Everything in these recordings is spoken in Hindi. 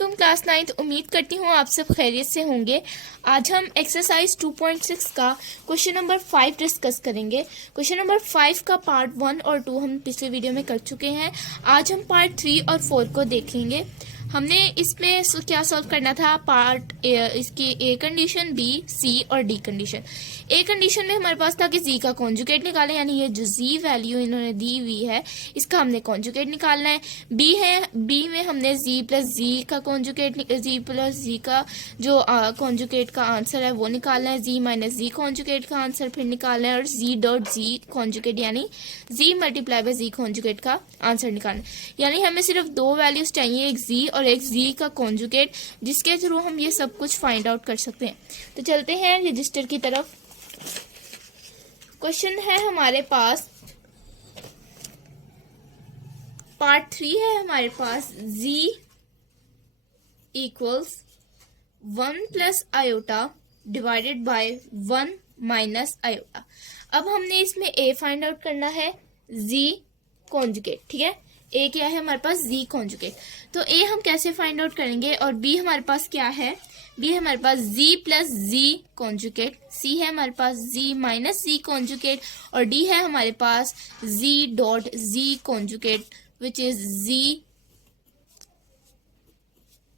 वालेकुम क्लास 9। उम्मीद करती हूँ आप सब खैरियत से होंगे। आज हम एक्सरसाइज 2.6 का क्वेश्चन नंबर 5 डिस्कस करेंगे। क्वेश्चन नंबर 5 का पार्ट 1 और 2 हम पिछले वीडियो में कर चुके हैं। आज हम पार्ट 3 और 4 को देखेंगे। हमने इसमें क्या सॉल्व करना था, इसकी ए कंडीशन, बी, सी और डी कंडीशन। ए कंडीशन में हमारे पास था कि जी का कॉन्जुगेट निकालें, यानी ये जो जी वैल्यू इन्होंने दी हुई है इसका हमने कॉन्जुगेट निकालना है। बी में हमने जी प्लस जी का कॉन्जुगेट, जी प्लस जी का जो कॉन्जुगेट का आंसर है वो निकालना है। जी माइनस जी कॉन्जुगेट का आंसर फिर निकालना है और जी डॉट जी कॉन्जुगेट यानी जी मल्टीप्लाई बाय जी कॉन्जुगेट का आंसर निकालना है। यानी हमें सिर्फ दो वैल्यूज चाहिए, एक जी और एक जी का कॉन्जुगेट, जिसके थ्रू हम ये सब कुछ फाइंड आउट कर सकते हैं। तो चलते हैं रजिस्टर की तरफ। क्वेश्चन है हमारे पास पार्ट 3 है हमारे पास, z equals 1 plus iota divided by 1 minus iota. अब हमने इसमें a फाइंड आउट करना है, z कॉन्जुगेट, ठीक है। a क्या है हमारे पास, z कॉन्जुगेट। तो a हम कैसे फाइंड आउट करेंगे, और b हमारे पास क्या है, b हमारे पास z plus z conjugate, c है हमारे पास z माइनस z कॉन्जुगेट, और d है हमारे पास z dot z conjugate which is z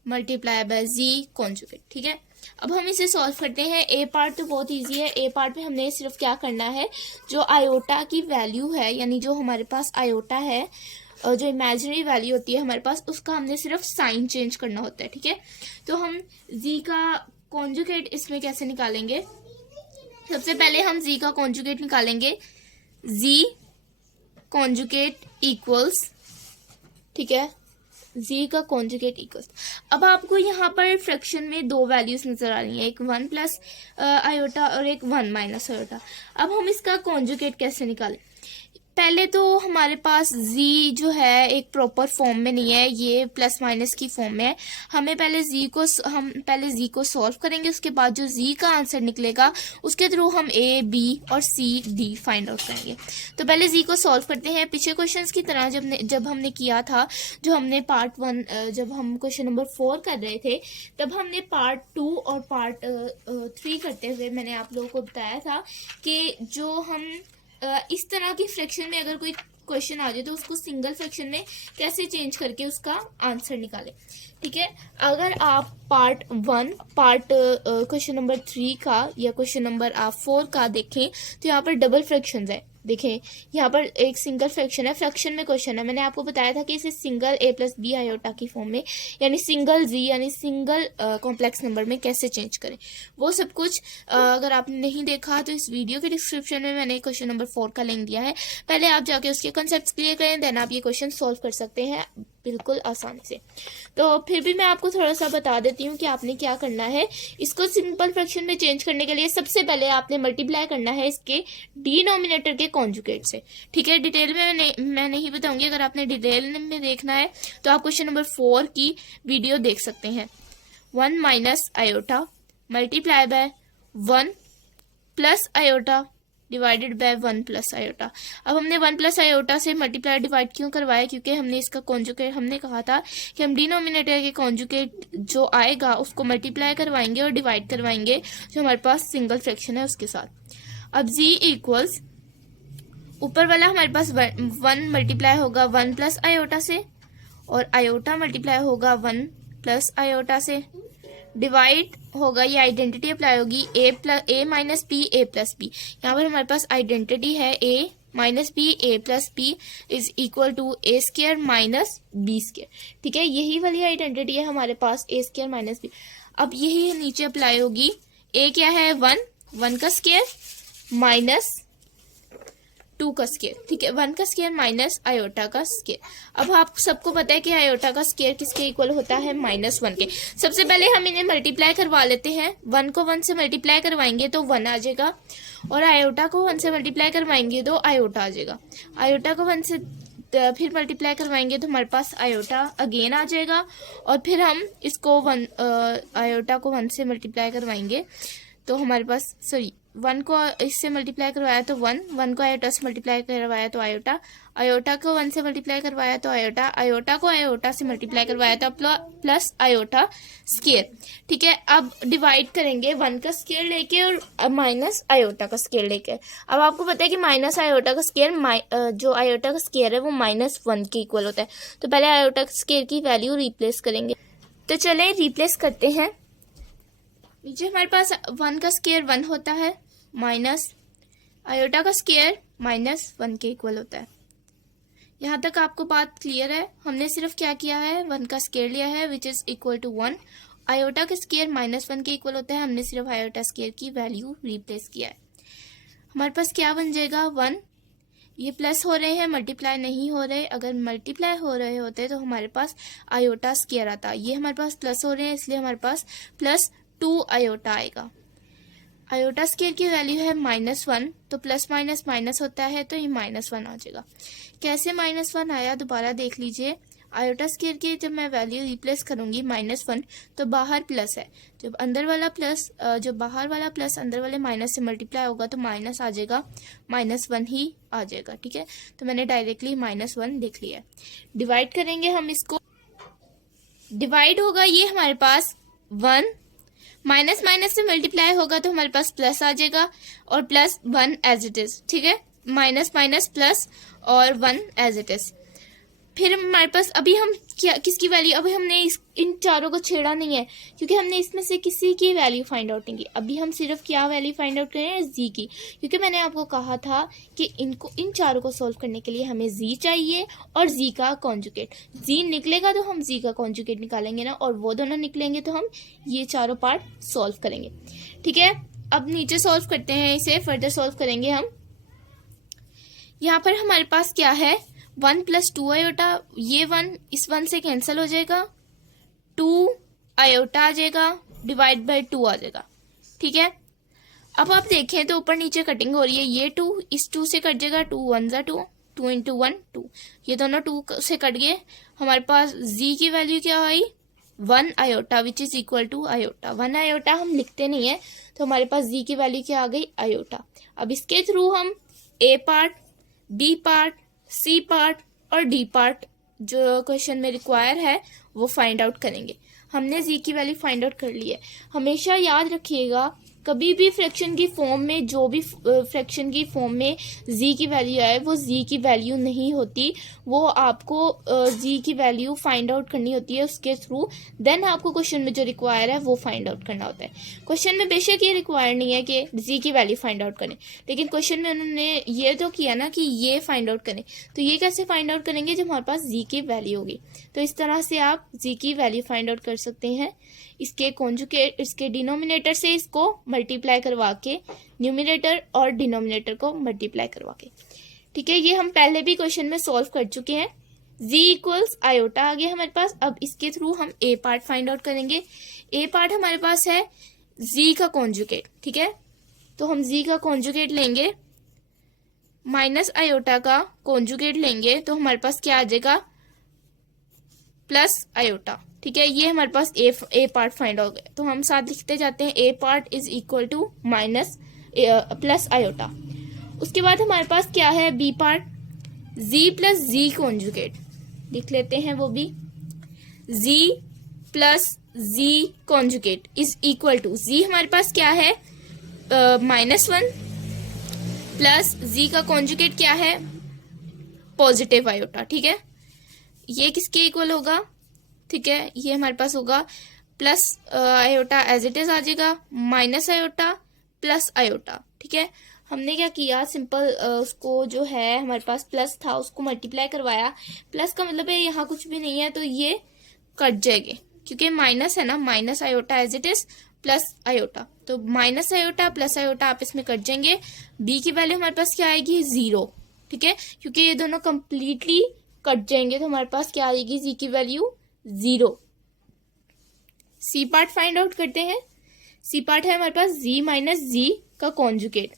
multiply by z conjugate, ठीक है। अब हम इसे सॉल्व करते हैं। ए पार्ट तो बहुत इजी है। ए पार्ट में हमने सिर्फ क्या करना है, जो आयोटा की वैल्यू है, यानी जो हमारे पास आयोटा है, जो इमेजिनरी वैल्यू होती है हमारे पास, उसका हमने सिर्फ साइन चेंज करना होता है, ठीक है। तो हम z का कॉन्जुगेट इसमें कैसे निकालेंगे, सबसे पहले हम z का कॉन्जुगेट निकालेंगे। z कॉन्जुगेट इक्वल्स, ठीक है, z का कॉन्जुगेट इक्वल्स। अब आपको यहाँ पर फ्रैक्शन में दो वैल्यूज नजर आ रही हैं, एक 1 प्लस आयोटा और एक 1 माइनस आयोटा। अब हम इसका कॉन्जुगेट कैसे निकालें, पहले तो हमारे पास z जो है एक प्रॉपर फॉर्म में नहीं है, ये प्लस माइनस की फॉर्म में है। हम पहले z को सॉल्व करेंगे, उसके बाद जो z का आंसर निकलेगा उसके थ्रू हम a, b और c, d फाइंड आउट करेंगे। तो पहले z को सॉल्व करते हैं। पिछले क्वेश्चंस की तरह जब हमने किया था, जो हमने पार्ट 1 जब हम क्वेश्चन नंबर 4 कर रहे थे, तब हमने पार्ट 2 और पार्ट 3 करते हुए मैंने आप लोगों को बताया था कि जो हम इस तरह की फ्रैक्शन में अगर कोई क्वेश्चन आ जाए तो उसको सिंगल फ्रैक्शन में कैसे चेंज करके उसका आंसर निकालें, ठीक है। अगर आप पार्ट 1 क्वेश्चन नंबर 3 का या क्वेश्चन नंबर 4 का देखें तो यहाँ पर डबल फ्रैक्शंस है। देखें यहाँ पर एक सिंगल फ्रैक्शन है, फ्रैक्शन में क्वेश्चन है। मैंने आपको बताया था कि इसे single a plus B iota की फॉर्म में, यानी सिंगल z यानी सिंगल कॉम्प्लेक्स नंबर में कैसे चेंज करें, वो सब कुछ अगर आपने नहीं देखा तो इस वीडियो के डिस्क्रिप्शन में मैंने क्वेश्चन नंबर 4 का लिंक दिया है। पहले आप जाके उसके कॉन्सेप्ट्स क्लियर करें, देन आप ये क्वेश्चन सॉल्व कर सकते हैं बिल्कुल आसानी से। तो फिर भी मैं आपको थोड़ा सा बता देती हूँ कि आपने क्या करना है। इसको सिंपल फ्रैक्शन में चेंज करने के लिए सबसे पहले आपने मल्टीप्लाई करना है इसके डिनोमिनेटर के कॉन्जुगेट से, ठीक है। डिटेल में मैं नहीं बताऊंगी, अगर आपने डिटेल में देखना है तो आप क्वेश्चन नंबर 4 की वीडियो देख सकते हैं। 1 minus iota multiply by 1 plus iota divided by 1 plus iota. अब हमने 1 प्लस आयोटा से मल्टीप्लाई डिवाइड क्यों करवाया, क्योंकि हमने इसका कॉन्जुगेट, हमने कहा था कि हम डिनोमिनेटर के कॉन्जुगेट जो आएगा उसको मल्टीप्लाई करवाएंगे और डिवाइड करवाएंगे जो हमारे पास सिंगल फ्रैक्शन है उसके साथ। अब z इक्वल्स, ऊपर वाला हमारे पास 1 मल्टीप्लाई होगा 1 प्लस आयोटा से, और आयोटा मल्टीप्लाई होगा 1 प्लस आयोटा से, डिवाइड होगा, ये आइडेंटिटी अप्लाई होगी a minus B a plus B. यहाँ पर हमारे पास आइडेंटिटी है a minus B a plus B is equal to a square minus b square, ठीक है। यही वाली आइडेंटिटी है हमारे पास a स्क्वायर माइनस b। अब यही नीचे अप्लाई होगी, a क्या है 1 का स्क्वायर माइनस 2 का स्क्वायर, ठीक है, 1 का स्क्वायर माइनस आयोटा का स्क्वायर। अब आप सबको पता है कि आयोटा का स्क्वायर किसके इक्वल होता है, -1 के। सबसे पहले हम इन्हें मल्टीप्लाई करवा लेते हैं। 1 को 1 से मल्टीप्लाई करवाएंगे तो 1 आ जाएगा, और आयोटा को 1 से मल्टीप्लाई करवाएंगे तो आयोटा आ जाएगा। आयोटा को 1 से फिर मल्टीप्लाई करवाएंगे तो हमारे पास आयोटा अगेन आ जाएगा, और फिर हम इसको आयोटा को 1 से मल्टीप्लाई करवाएंगे तो हमारे पास 1 को इससे मल्टीप्लाई करवाया तो 1, 1 को आयोटा से मल्टीप्लाई करवाया तो आयोटा, आयोटा को 1 से मल्टीप्लाई करवाया तो आयोटा, आयोटा को आयोटा से मल्टीप्लाई करवाया तो प्लस आयोटा स्क्वायर। ठीक है, अब डिवाइड करेंगे 1 का स्क्वायर लेके और माइनस आयोटा का स्क्वायर लेके। अब आपको पता है कि माइनस आयोटा का स्क्वायर, जो आयोटा का स्क्वायर है वो -1 के इक्वल होता है। तो पहले आयोटा के स्क्वायर की वैल्यू रिप्लेस करेंगे। तो चलें रिप्लेस करते हैं। नीचे हमारे पास 1 का स्क्वायर 1 होता है, माइनस आयोटा का स्क्वायर -1 के इक्वल होता है। यहाँ तक आपको बात क्लियर है? हमने सिर्फ क्या किया है, 1 का स्क्वायर लिया है which is equal to 1। Iota का स्क्वायर -1 के इक्वल होता है, हमने सिर्फ आयोटा स्क्वायर की वैल्यू रिप्लेस किया है। हमारे पास क्या बन जाएगा, 1। ये प्लस हो रहे हैं, मल्टीप्लाई नहीं हो रहे। अगर मल्टीप्लाई हो रहे होते तो हमारे पास आयोटा स्क्वायर आता। ये हमारे पास प्लस हो रहे हैं इसलिए हमारे पास +2 आयोटा आएगा। आयोटा स्क्वायर की वैल्यू है -1, तो प्लस माइनस माइनस होता है तो ये -1 आ जाएगा। कैसे -1 आया दोबारा देख लीजिए। आयोटा स्क्वायर की जब मैं वैल्यू रिप्लेस करूंगी -1, तो बाहर प्लस है, जब अंदर वाला प्लस जो बाहर वाला प्लस अंदर वाले माइनस से मल्टीप्लाई होगा तो माइनस आ जाएगा, -1 ही आ जाएगा। ठीक है, तो मैंने डायरेक्टली -1 लिख लिया। डिवाइड करेंगे हम इसको, डिवाइड होगा ये हमारे पास 1, माइनस माइनस से मल्टीप्लाई होगा तो हमारे पास प्लस आ जाएगा और +1 एज इट इज। ठीक है, माइनस माइनस प्लस और 1 एज इट इज। फिर हमारे पास अभी हम क्या किसकी वैल्यू, अभी हमने इन चारों को छेड़ा नहीं है क्योंकि हमने इसमें से किसी की वैल्यू फाइंड आउट नहीं की। अभी हम सिर्फ क्या वैल्यू फाइंड आउट करें, जी की, क्योंकि मैंने आपको कहा था कि इन चारों को सॉल्व करने के लिए हमें जी चाहिए और जी का कॉन्जुगेट। जी निकलेगा तो हम जी का कॉन्जुगेट निकालेंगे ना, और वो दोनों निकलेंगे तो हम ये चारों पार्ट सॉल्व करेंगे। ठीक है, अब नीचे सॉल्व करते हैं, इसे फर्दर सॉल्व करेंगे हम। यहाँ पर हमारे पास क्या है, 1 + 2 आयोटा, ये 1 इस 1 से कैंसिल हो जाएगा, 2 आयोटा आ जाएगा, डिवाइड बाय 2 आ जाएगा। ठीक है, अब आप देखें तो ऊपर नीचे कटिंग हो रही है, ये 2 इस 2 से कट जाएगा, 2 1 ज़ा 2, 2 × 1 2, ये दोनों 2 से कट गए। हमारे पास जी की वैल्यू क्या आई, 1 iota which is equal to iota. 1 iota हम लिखते नहीं है तो हमारे पास जी की वैल्यू क्या आ गई, आयोटा। अब इसके थ्रू हम A part, B part, C part और डी पार्ट जो क्वेश्चन में रिक्वायर है वो फाइंड आउट करेंगे। हमने जी की वैल्यू फाइंड आउट कर ली है। हमेशा याद रखिएगा, कभी भी फ्रैक्शन की फॉर्म में, जो भी फ्रैक्शन की फॉर्म में जी की वैल्यू आए वो जी की वैल्यू नहीं होती, वो आपको जी की वैल्यू फाइंड आउट करनी होती है उसके थ्रू। देन आपको क्वेश्चन में जो रिक्वायर है वो फाइंड आउट करना होता है। क्वेश्चन में बेशक ये रिक्वायर नहीं है कि जी की वैल्यू फाइंड आउट करें, लेकिन क्वेश्चन में उन्होंने ये तो किया ना कि ये फाइंड आउट करें। तो ये कैसे फाइंड आउट करेंगे, जब हमारे पास जी की वैल्यू होगी। तो इस तरह से आप जी की वैल्यू फाइंड आउट कर सकते हैं। इसके कॉन्जुगेट, इसके डिनोमिनेटर से इसको मल्टीप्लाई करवा के, न्यूमिनेटर और डिनोमिनेटर को मल्टीप्लाई करवा के। ठीक है, ये हम पहले भी क्वेश्चन में सॉल्व कर चुके हैं। z इक्वल्स आयोटा आ गया हमारे पास। अब इसके थ्रू हम ए पार्ट फाइंड आउट करेंगे। ए पार्ट हमारे पास है z का कॉन्जुगेट। ठीक है, तो हम z का कॉन्जुगेट लेंगे, माइनस आयोटा का कॉन्जुगेट लेंगे तो हमारे पास क्या आ जाएगा, प्लस आयोटा। ठीक है, ये हमारे पास ए पार्ट फाइंड हो गया। तो हम साथ लिखते जाते हैं, A part is equal to minus plus iota. उसके बाद हमारे पास क्या है, B part, z + z conjugate लिख लेते हैं वो भी। z + z conjugate is equal to, z हमारे पास क्या है, -1 प्लस z का कॉन्जुगेट क्या है, पॉजिटिव आयोटा। ठीक है, ये किसके इक्वल होगा, ठीक है, ये हमारे पास होगा plus iota as it is आ जाएगा, माइनस आयोटा प्लस आयोटा। ठीक है, हमने क्या किया, सिंपल उसको जो है हमारे पास प्लस था उसको मल्टीप्लाई करवाया। प्लस का मतलब है यहाँ कुछ भी नहीं है तो ये कट जाएंगे क्योंकि माइनस है ना, minus iota as it is plus iota, तो माइनस आयोटा प्लस आयोटा आपस में कट जाएंगे। बी की वैल्यू हमारे पास क्या आएगी, 0। ठीक है, क्योंकि ये दोनों कंप्लीटली कट जाएंगे तो हमारे पास क्या आएगी, जी की value 0। C part find out करते हैं। सी पार्ट है हमारे पास z - z का कॉन्जुगेट।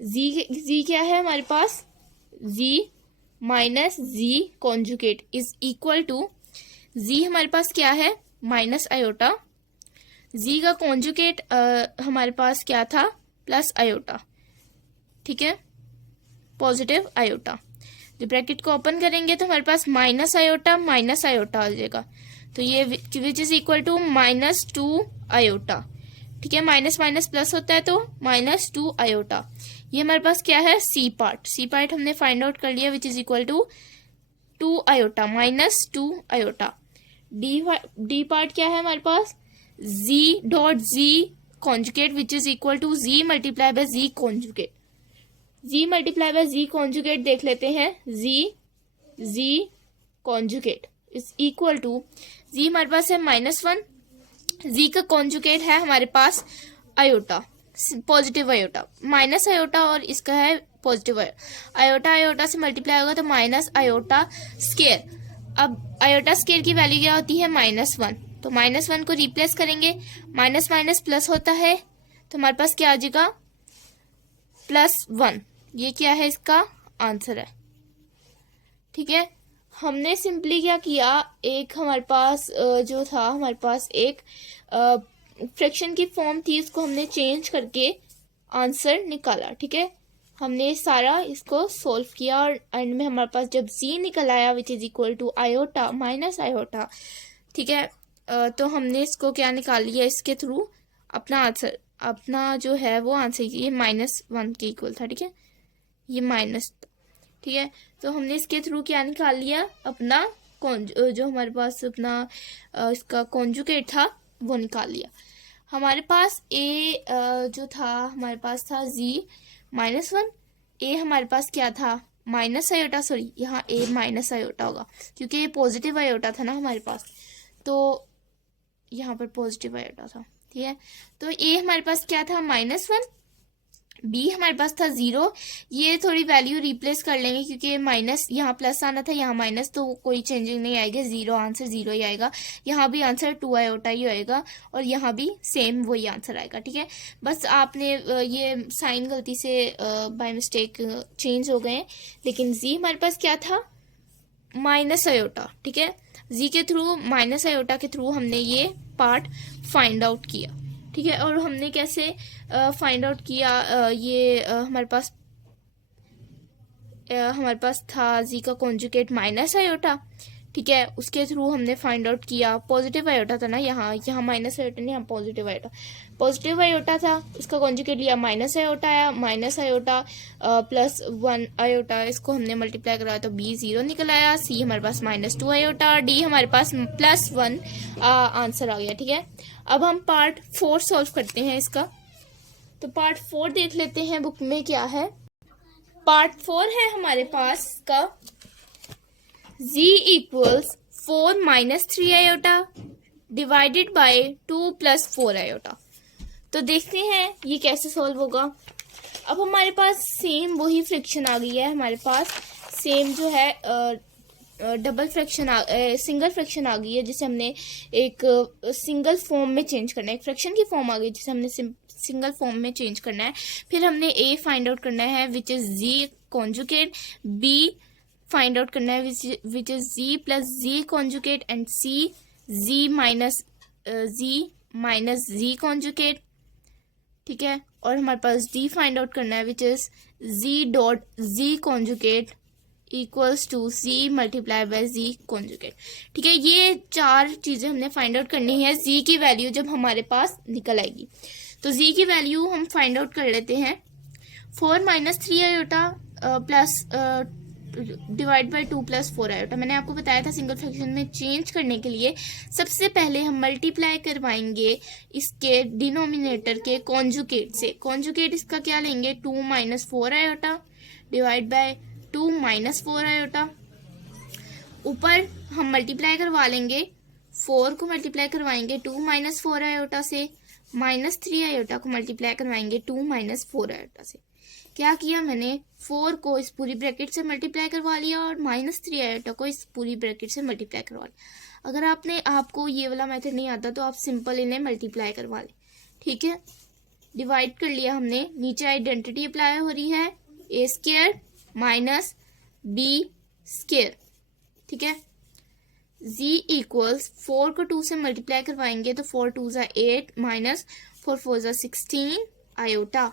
z क्या है हमारे पास, z - z conjugate is equal to, z हमारे पास क्या है, माइनस आयोटा, z का कॉन्जुगेट हमारे पास क्या था, प्लस आयोटा, ठीक है, पॉजिटिव आयोटा। जब ब्रैकेट को ओपन करेंगे तो हमारे पास माइनस आयोटा आ जाएगा, तो ये which is equal to -2 iota, ठीक है। माइनस माइनस प्लस होता है तो -2 आयोटा। ये हमारे पास क्या है, सी पार्ट हमने फाइंड आउट कर लिया, which is equal to 2 iota, -2 iota. D part क्या है हमारे पास, z conjugate which is equal to z multiply by z conjugate. z multiply by z conjugate देख लेते हैं, z conjugate is equal to, z हमारे पास है -1, z का कॉन्जुगेट है हमारे पास iota, positive iota, minus iota और इसका है पॉजिटिव आयोटा। आयोटा से मल्टीप्लाई होगा तो माइनस आयोटा स्केयर। अब आयोटा स्केयर की वैल्यू क्या होती है, -1, तो -1 को रिप्लेस करेंगे, माइनस माइनस प्लस होता है तो हमारे पास क्या आ जाएगा, +1। ये क्या है, इसका आंसर है, ठीक है। हमने सिंपली क्या किया, एक हमारे पास जो था, हमारे पास एक फ्रैक्शन की फॉर्म थी, उसको हमने चेंज करके आंसर निकाला, ठीक है। हमने सारा इसको सॉल्व किया और एंड में हमारे पास जब z निकल आया which is equal to iota minus iota, ठीक है, तो हमने इसको क्या निकाल लिया, इसके थ्रू अपना आंसर, अपना जो है वो आंसर, ये -1 के इक्वल था, ठीक है, ये माइनस, ठीक है। तो हमने इसके थ्रू क्या निकाल लिया, अपना जो हमारे पास अपना इसका कॉन्जुगेट था वो निकाल लिया। हमारे पास a जो था, हमारे पास था z -1, a हमारे पास क्या था, माइनस आयोटा, सॉरी यहाँ a माइनस आयोटा होगा क्योंकि ये पॉजिटिव आयोटा था ना हमारे पास, तो यहाँ पर पॉजिटिव आयोटा था, ठीक है। तो a हमारे पास क्या था, -1, b हमारे पास था 0। ये थोड़ी वैल्यू रिप्लेस कर लेंगे क्योंकि माइनस, यहाँ प्लस आना था, यहाँ माइनस, तो कोई चेंजिंग नहीं आएगी, 0 आंसर 0 ही आएगा। यहाँ भी आंसर 2 आयोटा ही आएगा और यहाँ भी सेम वही आंसर आएगा, ठीक है। बस आपने ये साइन गलती से बाय मिस्टेक चेंज हो गए, लेकिन z हमारे पास क्या था, माइनस आयोटा, ठीक है। z के थ्रू, माइनस आयोटा के थ्रू हमने ये पार्ट फाइंड आउट किया, ठीक है। और हमने कैसे फाइंड आउट किया, ये हमारे पास था z का कॉन्जुगेट माइनस आयोटा, ठीक है, उसके थ्रू हमने फाइंड आउट किया, पॉजिटिव आयोटा था ना, यहाँ माइनस आयोटा नहीं, यहाँ पॉजिटिव आयोटा था, इसका कॉन्जुगेट लिया, माइनस आयोटा आया, माइनस आयोटा +1 आयोटा, इसको हमने मल्टीप्लाई कराया तो b 0 निकल आया, c हमारे पास -2 आयोटा, d हमारे पास +1 आंसर आ गया, ठीक है। अब हम पार्ट 4 सॉल्व करते हैं इसका, तो पार्ट 4 देख लेते हैं बुक में क्या है। पार्ट 4 है हमारे पास का, z equals 4 - 3 iota divided by 2 + 4 iota. तो देखते हैं ये कैसे सॉल्व होगा। अब हमारे पास सेम वही फ्रैक्शन आ गई है, हमारे पास सेम जो है सिंगल फ्रैक्शन आ गई है, जिसे हमने एक सिंगल फॉर्म में चेंज करना है, एक फ्रैक्शन की फॉर्म आ गई जिसे हमने सिंगल फॉर्म में चेंज करना है। फिर हमने a फाइंड आउट करना है which is z conjugate, b find out करना है which is z + z conjugate, and c z - z conjugate, ठीक है। और हमारे पास d फाइंड आउट करना है which is z conjugate equals to c multiply by z conjugate, ठीक है। ये 4 चीजें हमने फाइंड आउट करनी है z की वैल्यू जब हमारे पास निकल आएगी। तो z की वैल्यू हम फाइंड आउट कर लेते हैं, 4 - 3 iota plus divide by 2 + 4 iota. मैंने आपको बताया था सिंगल फ्रैक्शन में चेंज करने के लिए सबसे पहले हम मल्टीप्लाई करवाएंगे इसके डिनोमिनेटर के कॉन्जुगेट से। कॉन्जुगेट इसका क्या लेंगे, 2 - 4 आयोटा डिवाइड बाय 2 - 4 आयोटा। ऊपर हम मल्टीप्लाई करवा लेंगे, 4 को मल्टीप्लाई करवाएंगे 2 - 4 आयोटा से, -3 आयोटा को मल्टीप्लाई करवाएंगे 2 - 4 आयोटा से। क्या किया मैंने, 4 को इस पूरी ब्रैकेट से मल्टीप्लाई करवा लिया और -3 आयोटा को इस पूरी ब्रैकेट से मल्टीप्लाई करवा लिया। अगर आपको ये वाला मेथड नहीं आता तो आप सिंपल इन्हें मल्टीप्लाई करवा लें, ठीक है। डिवाइड कर लिया हमने, नीचे आइडेंटिटी अप्लाई हो रही है, a² - b², ठीक है। z इक्वल्स 4 को 2 से मल्टीप्लाई करवाएंगे तो 4 × 2 = 8 - 4 × 4 = 16 आयोटा,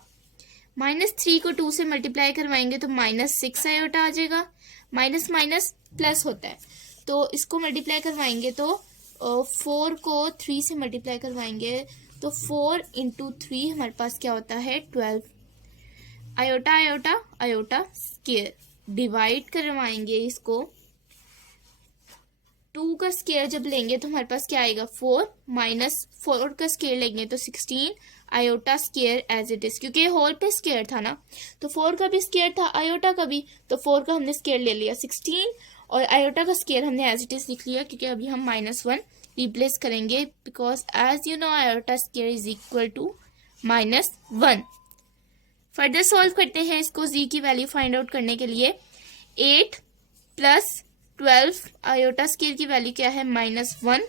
-3 को 2 से मल्टीप्लाई करवाएंगे तो -6 आयोटा आ जाएगा। माइनस माइनस प्लस होता है, तो इसको मल्टीप्लाई करवाएंगे तो 4 को 3 से मल्टीप्लाई करवाएंगे तो 4 इंटू 3 हमारे पास क्या होता है 12। Iota iota iota square, divide करवाएंगे इसको, 2 का स्क्वायर जब लेंगे तो हमारे पास क्या आएगा 4, माइनस 4 का स्क्वायर लेंगे तो 16 iota square as it is, क्योंकि होल पे स्क्वायर था ना, तो 4 का भी स्क्वायर था आयोटा का भी, तो 4 का हमने स्क्वायर ले लिया 16 और आयोटा का स्क्वायर हमने एज इट इज लिख लिया, क्योंकि अभी हम -1 रिप्लेस करेंगे because as you know iota square is equal to -1। Further solve करते हैं इसको z की वैल्यू फाइंड आउट करने के लिए। 8 प्लस 12 आयोटा स्क्वायर की वैल्यू क्या है -1,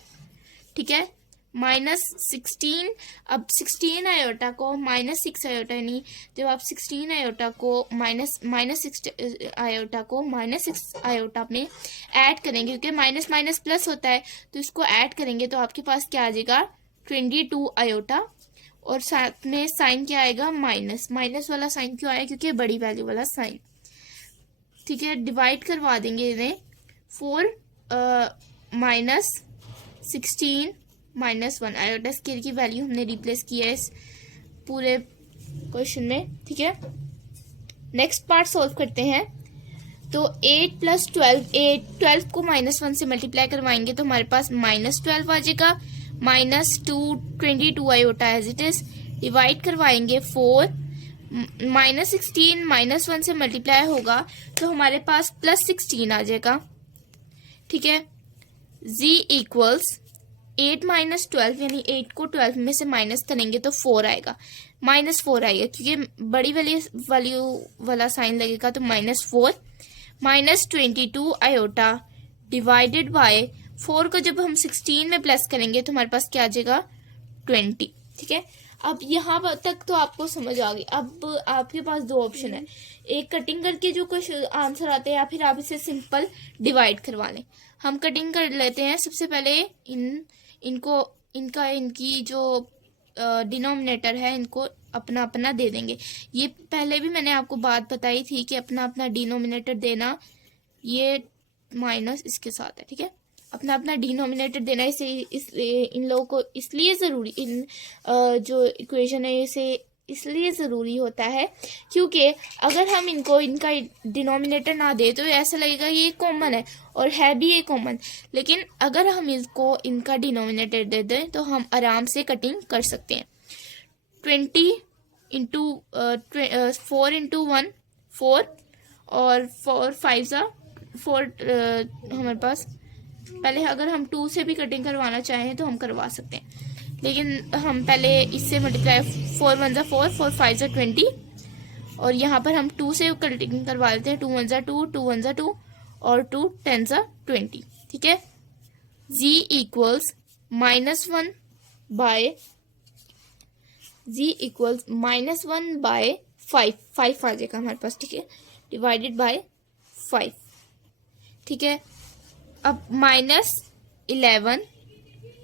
ठीक है, -16। अब 16 आयोटा को -6 आयोटा, यानी जब आप 16 आयोटा को -6 आयोटा को -6 आयोटा में ऐड करेंगे, क्योंकि माइनस माइनस प्लस होता है, तो इसको ऐड करेंगे तो आपके पास क्या आ जाएगा 22 आयोटा, और साथ में साइन क्या आएगा माइनस वाला साइन क्यों आया, क्योंकि बड़ी वैल्यू वाला साइन, ठीक है। डिवाइड करवा देंगे इन्हें, 4 -16 -1 आयोटा स्क्वायर की वैल्यू हमने रिप्लेस किया है इस पूरे क्वेश्चन में, ठीक है। नेक्स्ट पार्ट सॉल्व करते हैं। तो 8 प्लस 12 को -1 से मल्टीप्लाई करवाएंगे तो हमारे पास -12 आ जाएगा, -22 iota as it is, divide करवाएंगे 4, -16 -1 से मल्टीप्लाई होगा तो हमारे पास +16 आ जाएगा, ठीक है। z इक्वल्स 8 - 12, यानी 8 को 12 में से माइनस करेंगे तो 4 आएगा, -4 आएगा, क्योंकि बड़ी वैल्यू वाला साइन लगेगा तो -4, -22 आयोटा डिवाइडेड बाय 4 को जब हम 16 में प्लस करेंगे तो हमारे पास क्या आ जाएगा 20, ठीक है। अब यहाँ तक तो आपको समझ आ गई। अब आपके पास दो ऑप्शन है, एक कटिंग करके जो कुछ आंसर आते हैं या फिर आप इसे सिंपल डिवाइड करवा लें। हम कटिंग कर लेते हैं। सबसे पहले इनकी जो डिनोमिनेटर है इनको अपना अपना दे देंगे। ये पहले भी मैंने आपको बात बताई थी कि अपना अपना डिनोमिनेटर देना, ये माइनस इसके साथ है, ठीक है। अपना अपना डिनोमिनेटर देना इन लोगों को इसलिए ज़रूरी, जो इक्वेशन है इसे इसलिए ज़रूरी होता है क्योंकि अगर हम इनका डिनोमिनेटर ना दे तो ऐसा लगेगा ये कॉमन है, और है भी ये कॉमन, लेकिन अगर हम इनका डिनोमिनेटर दे दें तो हम आराम से कटिंग कर सकते हैं। 20 इंटू 4 इंटू 1 4, और 4 5 4 हमारे पास, पहले अगर हम 2 से भी कटिंग करवाना चाहें तो हम करवा सकते हैं, लेकिन हम पहले इससे मल्टीप्लाई 4 1 4 4 5 20, और यहाँ पर हम 2 से कटिंग करवा लेते हैं। 2 1 2 2 1 2 और 2 10 20, ठीक है। z इक्वल्स -1 बाय -1/5 आ जाएगा हमारे पास, ठीक है, डिवाइडेड बाय 5, ठीक है। अब -11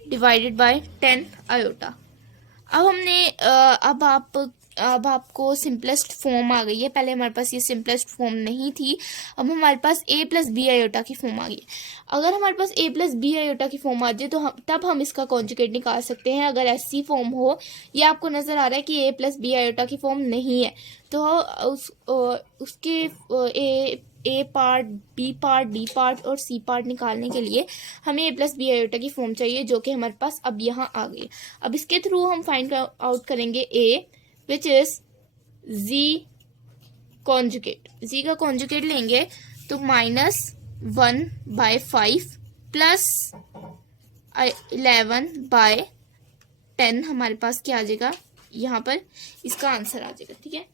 डिवाइडेड बाय 10 आयोटा। अब हमने अब आपको सिंपलेस्ट फॉर्म आ गई है। पहले हमारे पास ये सिंपलेस्ट फॉर्म नहीं थी, अब हमारे पास a प्लस बी आयोटा की फॉर्म आ गई है। अगर हमारे पास a प्लस बी आयोटा की फॉर्म आ जाए तो तब हम इसका कॉन्जुगेट निकाल सकते हैं। अगर ऐसी फॉर्म हो, ये आपको नज़र आ रहा है कि a प्लस बी आयोटा की फॉर्म नहीं है, तो उसके A part, B part, D part और सी पार्ट निकालने के लिए हमें a प्लस बी आयोटा की फॉर्म चाहिए, जो कि हमारे पास अब यहाँ आ गई। अब इसके थ्रू हम फाइंड आउट करेंगे a, which is z conjugate. z का कॉन्जुगेट लेंगे तो -1/5 प्लस 11/10 हमारे पास क्या आ जाएगा, यहाँ पर इसका आंसर आ जाएगा, ठीक है।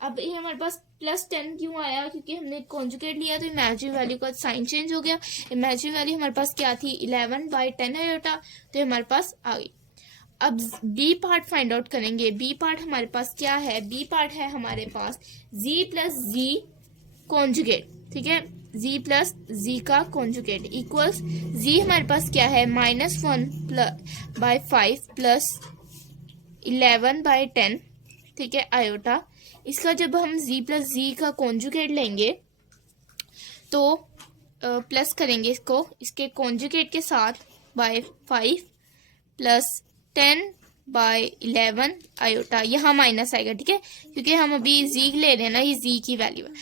अब ये हमारे पास +10 क्यों आया, क्योंकि हमने कॉन्जुगेट लिया तो इमेजिनरी वैल्यू का साइन चेंज हो गया। इमेजिनरी वैल्यू हमारे पास क्या थी 11/10 आयोटा, तो हमारे पास आ गई। अब बी पार्ट फाइंड आउट करेंगे। बी पार्ट हमारे पास क्या है, बी पार्ट है हमारे पास z प्लस z कॉन्जुगेट, ठीक है, z प्लस z का कॉन्जुगेट इक्वल्स z हमारे पास क्या है -1/5 प्लस 11/10, ठीक है, आयोटा इसका जब हम z प्लस z का कॉन्जुगेट लेंगे तो प्लस करेंगे इसको इसके कॉन्जुगेट के साथ बाय 5 प्लस 10 बाय 11 आयोटा, यहाँ माइनस आएगा, ठीक है, क्योंकि हम अभी z ले रहे हैं ना, ये z की वैल्यू है।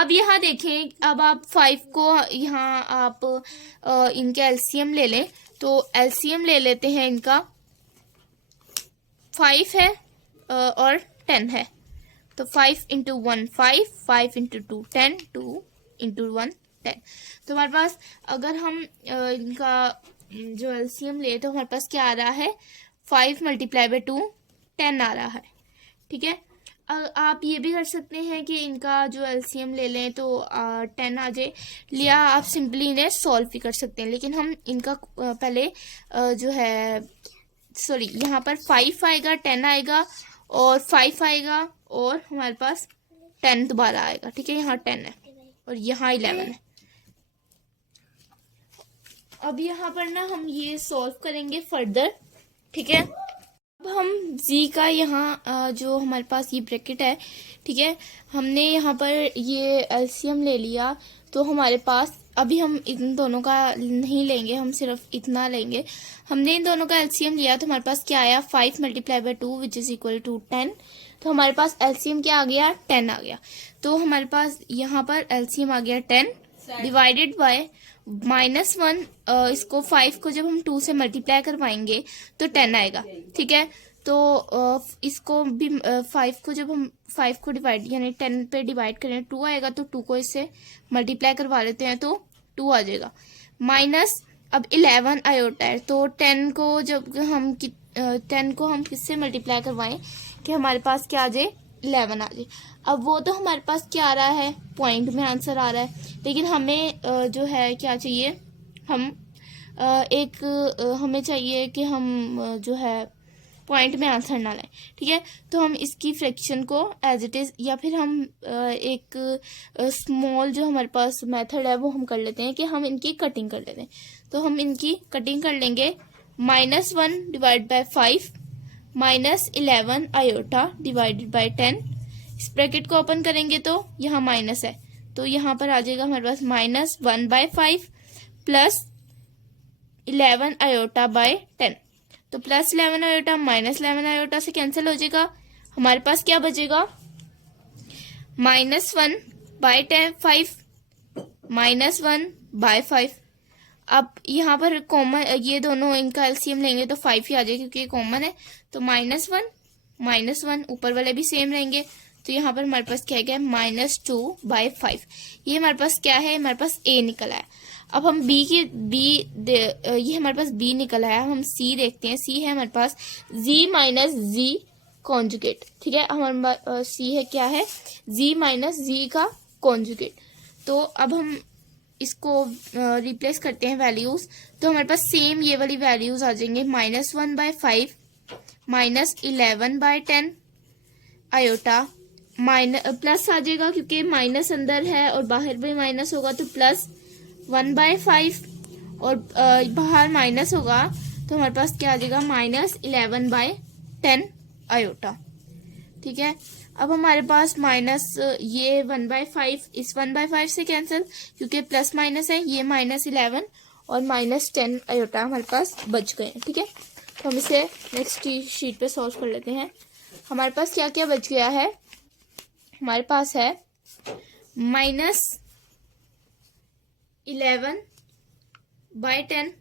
अब यहाँ देखें, अब आप 5 को यहाँ आप इनके एलसीएम ले लें, तो एलसीएम ले लेते हैं इनका, 5 है और 10 है, तो 5 इंटू 1 5, 5 इंटू 2 10, 2 इंटू 1 10। तो हमारे पास अगर हम इनका जो एलसीएम ले तो हमारे पास क्या आ रहा है, 5 मल्टीप्लाई बाय 2 10 आ रहा है, ठीक है। आप ये भी कर सकते हैं कि इनका जो एलसीएम ले लें तो 10 आ जाए, लिया आप सिंपली इन्हें सॉल्व भी कर सकते हैं, लेकिन हम इनका पहले जो है सॉरी यहाँ पर 5 आएगा, 10 आएगा और 5 आएगा और हमारे पास 10 दोबारा आएगा, ठीक है, यहाँ 10 है और यहाँ 11 है। अब यहाँ पर ना हम ये सॉल्व करेंगे फर्दर, ठीक है। अब हम z का यहाँ जो हमारे पास ये ब्रैकेट है, ठीक है, हमने यहाँ पर ये एलसीएम ले लिया, तो हमारे पास अभी हम इन दोनों का नहीं लेंगे, हम सिर्फ इतना लेंगे। हमने इन दोनों का एलसीएम लिया तो हमारे पास क्या आया, 5 multiply by 2 which is equal to 10। तो हमारे पास एलसीएम क्या आ गया, 10 आ गया। तो हमारे पास यहाँ पर एलसीएम आ गया 10 डिवाइडेड बाय -1, इसको 5 को जब हम 2 से मल्टीप्लाई करवाएंगे तो 10 आएगा, ठीक है। तो इसको भी 5 को जब हम 5 को डिवाइड यानी 10 पे डिवाइड करें 2 आएगा, तो 2 को इससे मल्टीप्लाई करवा लेते हैं तो 2 आ जाएगा। माइनस अब 11 आयोटा है, तो 10 को जब हम 10 को हम किससे मल्टीप्लाई करवाएं कि हमारे पास क्या आ जाए, 11 आ जाए। अब वो तो हमारे पास क्या आ रहा है, पॉइंट में आंसर आ रहा है, लेकिन हमें जो है क्या चाहिए, हम हमें चाहिए कि हम जो है पॉइंट में आंसर ना लाएं, ठीक है। तो हम इसकी फ्रैक्शन को एज इट इज, या फिर हम एक स्मॉल जो हमारे पास मेथड है वो हम कर लेते हैं कि हम इनकी कटिंग कर लेते हैं। तो हम इनकी कटिंग कर लेंगे, -1 divide by 5 -11 iota divided by 10। इस ब्रैकेट को ओपन करेंगे तो यहाँ माइनस है, तो यहाँ पर आ जाएगा हमारे पास -1 बाय 5 प्लस 11 आयोटा बाय 10। तो प्लस 11 आयोटा माइनस 11 आयोटा से कैंसिल हो जाएगा, हमारे पास क्या बचेगा, -1 बाय 5 -1 बाय 5। अब यहाँ पर कॉमन, ये दोनों इनका एलसीएम लेंगे तो 5 ही आ जाएगा क्योंकि ये कॉमन है, तो -1 ऊपर वाले भी सेम रहेंगे, तो यहाँ पर हमारे पास क्या है, -2 बाय 5। ये हमारे पास क्या है, हमारे पास a निकल आया। अब हम ये हमारे पास b निकल आया, हम c देखते हैं। c है हमारे पास z माइनस z कॉन्जुगेट, ठीक है, हमारे c है क्या है, z माइनस z का कॉन्जुगेट। तो अब हम इसको रिप्लेस करते हैं वैल्यूज, तो हमारे पास सेम ये वाली वैल्यूज आ जाएंगे, -1 बाय 5 -11 बाय 10 आयोटा, प्लस आ जाएगा क्योंकि माइनस अंदर है और बाहर भी माइनस होगा, तो +1 बाय 5 और बाहर माइनस होगा तो हमारे पास क्या आ जाएगा, -11 बाय 10 आयोटा, ठीक है। अब हमारे पास माइनस ये 1 बाय 5 इस 1 बाय 5 से कैंसिल, क्योंकि प्लस माइनस है, ये -11 और -10 आयोटा हमारे पास बच गए हैं, ठीक है। तो हम इसे नेक्स्ट शीट पे सॉल्व कर लेते हैं। हमारे पास क्या क्या बच गया है, हमारे पास है -11 बाय 10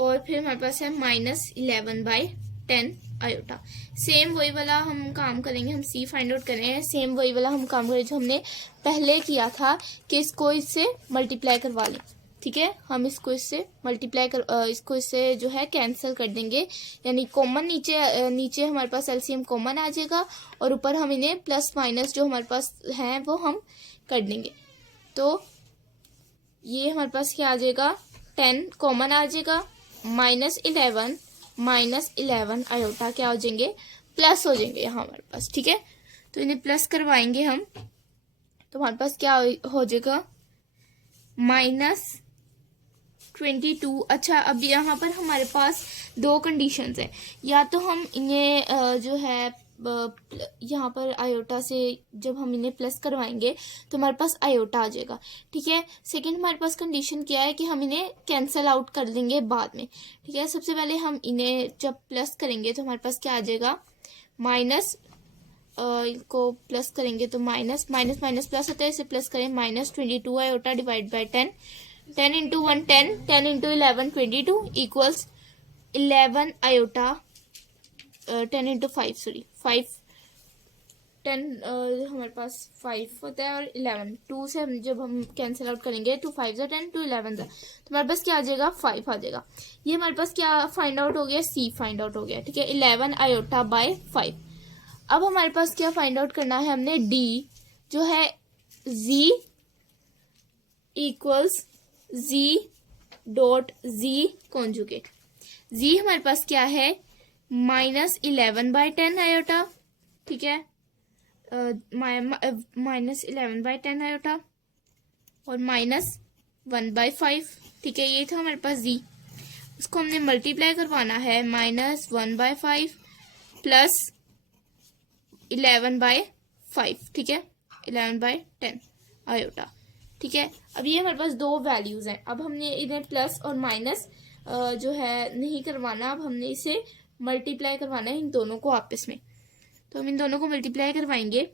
और फिर हमारे पास है -11 बाय 10 आयोटा। सेम वही वाला हम काम करेंगे, हम c फाइंड आउट कर रहे हैं, सेम वही वाला हम काम करेंगे जो हमने पहले किया था कि इसको इससे मल्टीप्लाई करवा लें, ठीक है। हम इसको इससे मल्टीप्लाई इसको इससे जो है कैंसिल कर देंगे, यानी कॉमन नीचे हमारे पास एलसीएम कॉमन आ जाएगा और ऊपर हम इन्हें प्लस माइनस जो हमारे पास है वो हम कर देंगे। तो ये हमारे पास क्या आ जाएगा, 10 कॉमन आ जाएगा, -11 आयोटा क्या हो जाएंगे, प्लस हो जाएंगे यहाँ हमारे पास, ठीक है। तो इन्हें प्लस करवाएंगे हम, तो हमारे पास क्या हो जाएगा, -22। अच्छा, अब यहाँ पर हमारे पास दो कंडीशंस है, या तो हम इन्हें जो है यहाँ पर आयोटा से जब हम इन्हें प्लस करवाएंगे तो हमारे पास आयोटा आ जाएगा, ठीक है। सेकंड हमारे पास कंडीशन क्या है कि हम इन्हें कैंसिल आउट कर देंगे बाद में, ठीक है। सबसे पहले हम इन्हें जब प्लस करेंगे तो हमारे पास क्या आ जाएगा, माइनस, इनको प्लस करेंगे तो माइनस माइनस माइनस प्लस होता है, इसे प्लस करें, -22 iota divide by 10, 10 into 1 10, 10 into 11 22 equals 11 iota 10 into 5 sorry 5 10 हमारे पास 5 होता है और 11 2 से हम जब हम कैंसिल आउट करेंगे, 2 5 जा 10, 2 11 जा, तो हमारे पास क्या आ जाएगा, 5 आ जाएगा। ये हमारे पास क्या फाइंड आउट हो गया, सी फाइंड आउट हो गया, ठीक है। 11 आयोटा बाय 5। अब हमारे पास क्या फाइंड आउट करना है हमने, डी जो है z equals z dot z conjugate. z हमारे पास क्या है, -11 बाय 10 आयोटा, ठीक है, -11 बाय 10 आयोटा और -1 बाय 5, ठीक है। ये था हमारे पास z, उसको हमने मल्टीप्लाई करवाना है, -1 बाय 5 प्लस 11 बाय 5, ठीक है, 11 बाय 10 आयोटा, ठीक है। अब ये हमारे पास दो वैल्यूज हैं, अब हमने इधर प्लस और माइनस जो है नहीं करवाना, अब हमने इसे मल्टीप्लाई करवाना है इन दोनों को आपस में। तो हम इन दोनों को मल्टीप्लाई करवाएंगे।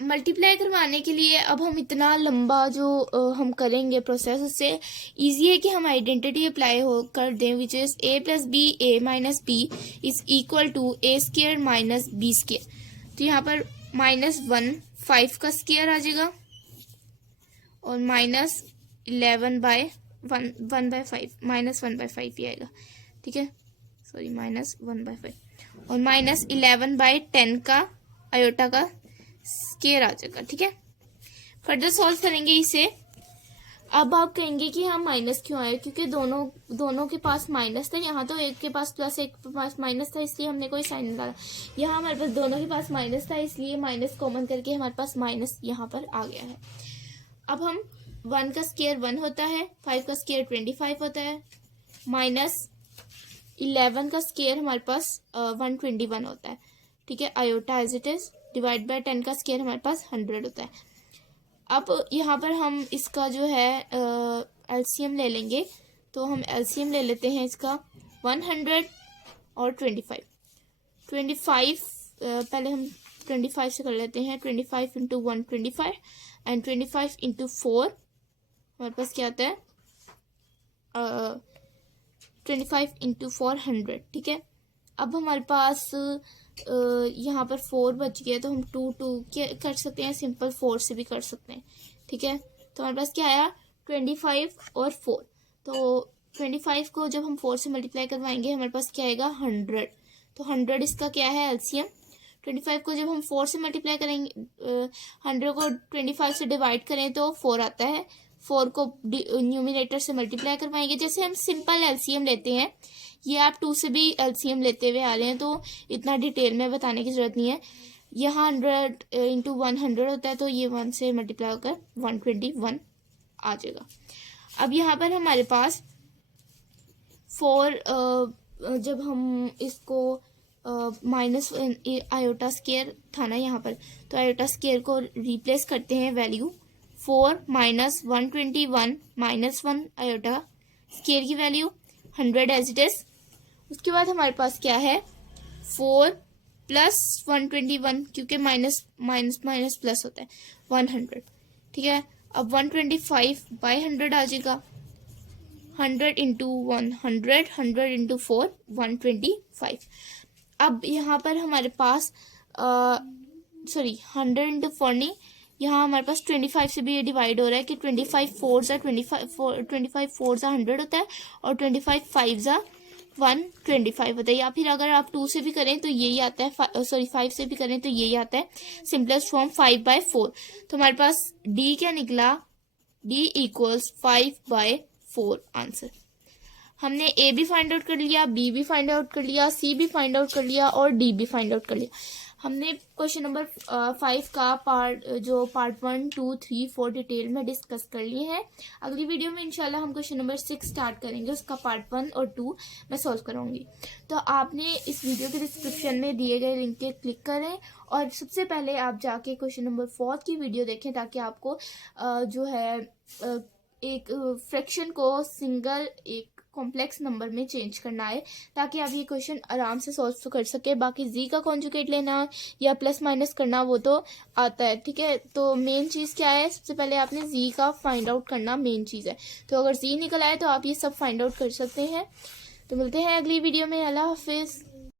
मल्टीप्लाई करवाने के लिए अब हम इतना लंबा जो हम करेंगे प्रोसेस, उससे इजी है कि हम आइडेंटिटी अप्लाई हो कर दें, which is a plus B a minus B is equal to a square minus B square. तो यहाँ पर -1 5 का स्क्र आ जाएगा और -11 बाय 1 बाय 5 -1 बाय 5 ही आएगा, ठीक है, सॉरी -1 बाय 5 और -11 बाय 10 का आयोटा का स्केयर आ जाएगा, ठीक है। फर्दर सॉल्व करेंगे इसे। अब आप कहेंगे कि हाँ माइनस क्यों आया, क्योंकि दोनों के पास माइनस था, यहाँ तो एक के पास प्लस एक के पास माइनस था, इसलिए हमने कोई साइन नहीं डाला। यहाँ हमारे पास दोनों के पास माइनस था, इसलिए माइनस कॉमन करके हमारे पास माइनस यहाँ पर आ गया है। अब हम 1 का स्केयर 1 होता है, 5 का स्केयर 25 होता है, -11 का स्केयर हमारे पास 121 होता है, ठीक है, iota as it is, divide by 10 का स्केयर हमारे पास 100 होता है। अब यहाँ पर हम इसका जो है एलसीएम ले लेंगे, तो हम एलसीएम ले लेते हैं इसका 100 और 25 पहले हम 25 से कर लेते हैं, 25 इंटू 125 एंड 25 इंटू 4 हमारे पास क्या आता है, 25 इंटू 400, ठीक है। अब हमारे पास यहाँ पर 4 बच गया, तो हम 2 कर सकते हैं, सिंपल 4 से भी कर सकते हैं, ठीक है। तो हमारे पास क्या आया, 25 और 4, तो 25 को जब हम 4 से मल्टीप्लाई करवाएंगे हमारे पास क्या आएगा, 100। तो 100 इसका क्या है एलसीएम। 25 को जब हम 4 से मल्टीप्लाई करेंगे, 100 को 25 से डिवाइड करें तो 4 आता है, 4 को न्यूमिनेटर से मल्टीप्लाई करवाएंगे। जैसे हम सिंपल एलसीएम लेते हैं, ये आप 2 से भी एलसीएम लेते हुए आ रहे हैं, तो इतना डिटेल में बताने की जरूरत नहीं है। यहाँ 100 इंटू 100 होता है, तो ये 1 से मल्टीप्लाई होकर 121 आ जाएगा। अब यहाँ पर हमारे पास 4 जब हम इसको माइनस आयोटा स्केयर था ना यहाँ पर, तो आयोटा स्केयर को रिप्लेस करते हैं value 4 minus 121 minus 1 iota square की वैल्यू 100 एज इट इज। उसके बाद हमारे पास क्या है, 4 प्लस 121, क्योंकि माइनस माइनस माइनस प्लस होता है, 100, ठीक है। अब 125 बाई 100 आ जाएगा, 100 इंटू 100, 100 इंटू 4 125। अब यहाँ पर हमारे पास 100 इंटू 4 नहीं, यहाँ हमारे पास 25 से भी ये डिवाइड हो रहा है कि 25 4 ज़ा 25 4 ज़ा 100 होता है और 25 5 ज़ा 125 होता है। या फिर अगर आप 2 से भी करें तो यही आता है, 5 से भी करें तो यही आता है, सिंपलेस्ट फॉर्म 5/4। तो हमारे पास डी क्या निकला, डी इक्वल्स 5/4 आंसर। हमने ए भी फाइंड आउट कर लिया, बी भी फाइंड आउट कर लिया, सी भी फाइंड आउट कर लिया और डी भी फाइंड आउट कर लिया। हमने क्वेश्चन नंबर 5 का पार्ट 1, 2, 3, 4 डिटेल में डिस्कस कर लिए हैं। अगली वीडियो में इंशाल्लाह हम क्वेश्चन नंबर 6 स्टार्ट करेंगे, उसका पार्ट 1 और 2 मैं सॉल्व कराऊंगी। तो आपने इस वीडियो के डिस्क्रिप्शन में दिए गए लिंक के क्लिक करें और सबसे पहले आप जाके क्वेश्चन नंबर 4 की वीडियो देखें, ताकि आपको जो है एक फ्रैक्शन को सिंगल एक कॉम्प्लेक्स नंबर में चेंज करना है, ताकि आप ये क्वेश्चन आराम से सॉल्व कर सके। बाकी जी का कॉन्जुगेट लेना या प्लस माइनस करना वो तो आता है, ठीक है। तो मेन चीज़ क्या है, सबसे पहले आपने जी का फाइंड आउट करना मेन चीज़ है। तो अगर जी निकल आए तो आप ये सब फाइंड आउट कर सकते हैं। तो मिलते हैं अगली वीडियो में। अल्लाह हाफिज़।